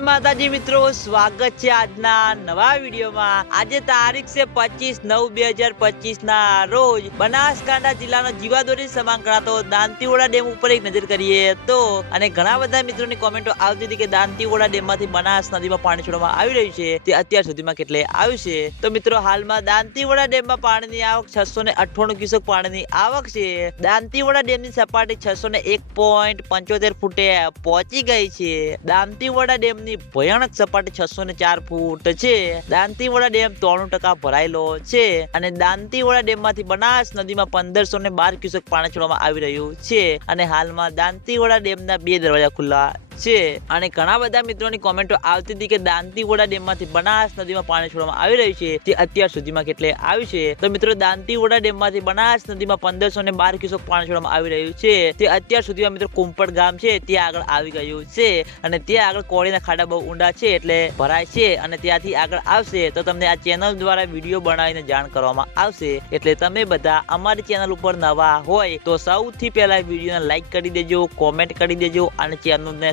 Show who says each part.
Speaker 1: માતાજી મિત્રો, સ્વાગત છે આજના નવા વિડીયોમાં. આજે તારીખ છે પચીસ નવ બે હજાર પચીસ ના રોજ બનાસકાંઠા જિલ્લાનો જીવાદોરી સમાન ગણાતો દાંતીવાડા ડેમ ઉપર એક નજર કરીએ તો, અને ઘણા બધા મિત્રોની કોમેન્ટો આવતી હતી કે દાંતીવાડા ડેમમાંથી બનાસ નદીમાં પાણી છોડવામાં આવી રહ્યું છે, તે અત્યાર સુધીમાં કેટલે આવ્યું છે. તો મિત્રો, હાલમાં દાંતીવાડા ડેમમાં પાણીની આવક છસો ને અઠ્ઠાણું ક્યુસેક પાણીની આવક છે. દાંતીવાડા ડેમની સપાટી છસો ને એક પોઈન્ટ પંચોતેર ફૂટે પહોંચી ગઈ છે. દાંતીવાડા ડેમની ભયાનક સપાટી છસો ને ચાર ફૂટ છે. દાંતીવાડા ડેમ ત્રણ ટકા ભરાયેલો છે અને દાંતીવાડા ડેમમાંથી બનાસ નદીમાં પંદરસો ને બાર ક્યુસેક પાણી છોડવામાં આવી રહ્યું છે. અને હાલમાં દાંતીવાડા ડેમના બે દરવાજા ખુલ્લા છે. અને ઘણા બધા મિત્રોની કોમેન્ટો આવતી હતી કે દાંતીવોડા ડેમમાંથી બનાસ નદીમાં પાણી છોડવામાં આવી રહ્યું છે તે અત્યાર સુધીમાં કેટલે આવ્યું છે. તો મિત્રો દાંતીવોડા ડેમમાંથી બનાસ નદીમાં પંદરસો ને બાર ક્યુસેક પાણી છોડવામાં આવી રહ્યું છે. તે અત્યાર સુધીમાં મિત્રો કુંપડ ગામ છે, ત્યાં આગળ આવી ગયું છે. અને ત્યાં આગળ કોળીના ખાડા બહુ ઊંડા છે, એટલે ભરાય છે અને ત્યાંથી આગળ આવશે તો તમને આ ચેનલ દ્વારા વીડિયો બનાવીને જાણ કરવામાં આવશે. એટલે તમે બધા અમારી ચેનલ ઉપર નવા હોય તો સૌથી પહેલા વિડીયોને લાઈક કરી દેજો, કોમેન્ટ કરી દેજો અને ચેનલને